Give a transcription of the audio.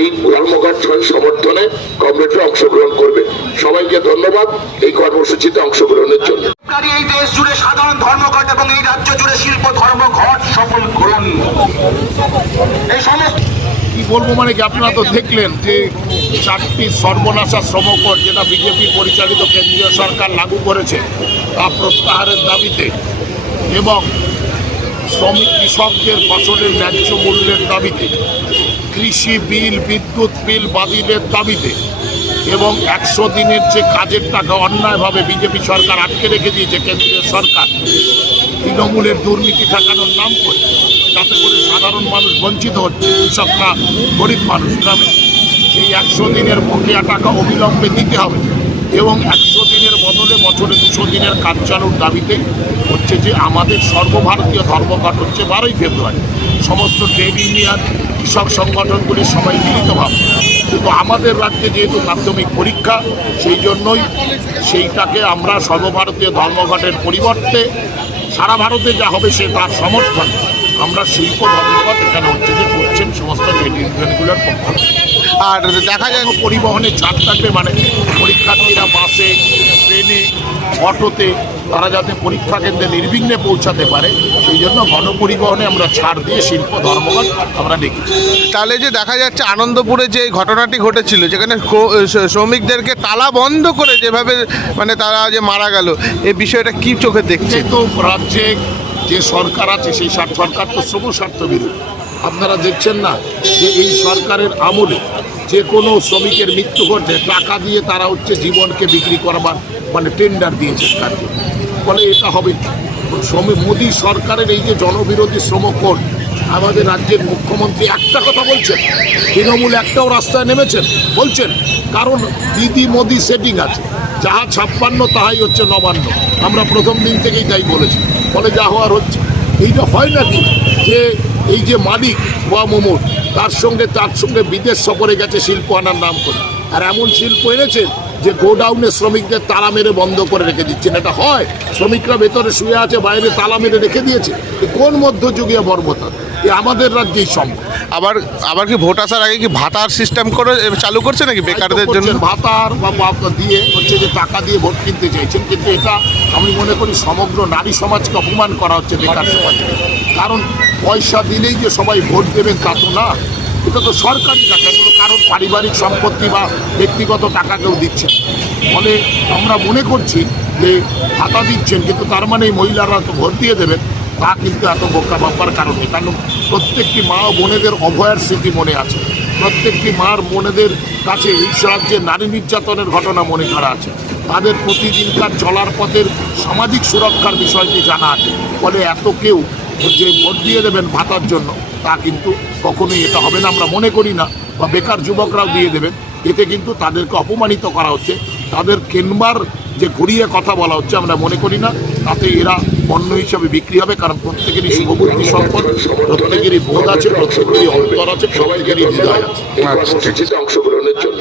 এই ধর্মঘট সমর্থনে কমরেডরা অংশগ্রহণ করবে। সবাইকে ধন্যবাদ এই কর্মসূচিতে অংশগ্রহণের জন্য। এই দেশ জুড়ে সাধারণ ধর্মঘট এবং এই রাজ্য জুড়ে শিল্প ধর্মঘট সফল করুন। এই সমস্ত কি বলবো, মানে কি আপনারা তো দেখলেন যে 4টি সর্বনাশা শ্রমকর যেটা বিজেপি পরিচালিত কেন্দ্রীয় সরকার লাগু করেছে তা প্রত্যাহারের দাবিতে এবং কৃষকদের ফসলের ন্যায্য মূল্যের দাবিতে, কৃষি বিল বিদ্যুৎ বিল বাতিলের দাবিতে এবং 100 দিনের যে কাজের টাকা অন্যায়ভাবে বিজেপি সরকার আটকে রেখে দিয়েছে কেন্দ্রীয় সরকার তৃণমূলের দুর্নীতি ঠেকানোর নাম করে, যাতে করে সাধারণ মানুষ বঞ্চিত হচ্ছে, কৃষকরা গরিব মানুষ গ্রামে সেই 100 দিনের বকেয়া টাকা অবিলম্বে দিতে হবে এবং 100 দিনের বদলে বছরে 200 দিনের কাজ চালুর দাবিতেই হচ্ছে যে আমাদের সর্বভারতীয় ধর্মঘট হচ্ছে 12ই ফেব্রুয়ারি। সমস্ত ট্রেড ইউনিয়ন কৃষক সংগঠনগুলি সবাই মিলিতভাবে, কিন্তু আমাদের রাজ্যে যেহেতু মাধ্যমিক পরীক্ষা সেই জন্যই সেইটাকে আমরা সর্বভারতীয় ধর্মঘটের পরিবর্তে সারা ভারতে যা হবে সে তার সমর্থন আমরা শিল্প ধর্মঘট এখানে হচ্ছে যে করছেন সমস্ত ট্রেড ইউনিয়নগুলোর পক্ষ। আর দেখা যায় পরিবহনে ছাড় থাকবে, মানে পরীক্ষার্থীরা বাসে ট্রেনে অটোতে তারা যাতে পরীক্ষা কেন্দ্রে নির্বিঘ্নে পৌঁছাতে পারে সেই জন্য গণপরিবহনে আমরা ছাড় দিয়ে শিল্প ধর্মঘট আমরা দেখেছি। তাহলে যে দেখা যাচ্ছে আনন্দপুরে যে ঘটনাটি ঘটেছিল যেখানে শ্রমিকদেরকে তালা বন্ধ করে যেভাবে মানে তারা যে মারা গেল, এই বিষয়টা কি চোখে দেখছে? তো রাজ্যে যে সরকার আছে সেই সরকার তো শ্রম স্বার্থ বিরোধী। আপনারা দেখছেন না যে এই সরকারের আমলে যে কোনো শ্রমিকের মৃত্যু ঘটে টাকা দিয়ে তারা হচ্ছে জীবনকে বিক্রি করবার মানে টেন্ডার দিয়েছে তাকে, ফলে এটা হবে মোদী সরকারের এই যে জনবিরোধী শ্রম কোড। আমাদের রাজ্যের মুখ্যমন্ত্রী একটা কথা বলছেন, তৃণমূল একটাও রাস্তায় নেমেছেন বলছেন, কারণ দিদি মোদি সেটিং আছে, যাহা 56 তাহাই হচ্ছে 59। আমরা প্রথম দিন থেকেই তাই বলেছি, ফলে যা হওয়ার হচ্ছে। এইটা হয় নাকি যে এই যে মালিক বা মোমোর তার সঙ্গে বিদেশ সফরে গেছে শিল্প আনার নাম করে, আর এমন শিল্প এনেছেন যে গোডাউনে শ্রমিকদের তালা মেরে বন্ধ করে রেখে দিচ্ছেন। এটা হয়? শ্রমিকরা ভেতরে শুয়ে আছে, বাইরে তালা মেরে রেখে দিয়েছে। কোন মধ্যযুগীয় বর্বরতা? আমাদের রাজ্যেই সম্ভব। আবার কি ভোট আসার আগে কি ভাতার সিস্টেম করে চালু করছে নাকি বেকারদের জন্য? ভাতার বা দিয়ে হচ্ছে যে টাকা দিয়ে ভোট কিনতে চাইছেন, কিন্তু এটা আমি মনে করি সমগ্র নারী সমাজকে অপমান করা হচ্ছে বেকার সমাজকে। কারণ পয়সা দিলেই যে সবাই ভোট দেবেন তা তো না, এটা তো সরকারি টাকা, এগুলো কারোর পারিবারিক সম্পত্তি বা ব্যক্তিগত টাকা কেউ দিচ্ছেন। ফলে আমরা মনে করছি যে ভাতা দিচ্ছেন কিন্তু তার মানে এই মহিলারা তো ভোট দিয়ে দেবেন, তা কিন্তু এত বোকা ভাববার কারণ নেই। কারণ প্রত্যেকটি মা ও বোনেদের অভয়ার স্মৃতি মনে আছে, প্রত্যেকটি মার বোনেদের কাছে এই রাজ্যে নারী নির্যাতনের ঘটনা মনে করা আছে, তাদের প্রতিদিনকার চলার পথের সামাজিক সুরক্ষার বিষয়টি জানা আছে। ফলে এত কেউ যে ভোট দিয়ে দেবেন ভাতার জন্য তা কিন্তু কখনোই এটা হবে না আমরা মনে করি না, বা বেকার যুবকরাও দিয়ে দেবেন। এতে কিন্তু তাদেরকে অপমানিত করা হচ্ছে, তাদের কেনবার যে ঘুরিয়ে কথা বলা হচ্ছে আমরা মনে করি না, তাতে এরা পণ্য হিসাবে বিক্রি হবে। কারণ প্রত্যেকেরই শুভবুদ্ধি সম্পদ, প্রত্যেকেরই বোধ আছে, প্রত্যেকেরই অন্তর আছে, প্রত্যেকেরই হৃদয় আছে। অংশগ্রহণের জন্য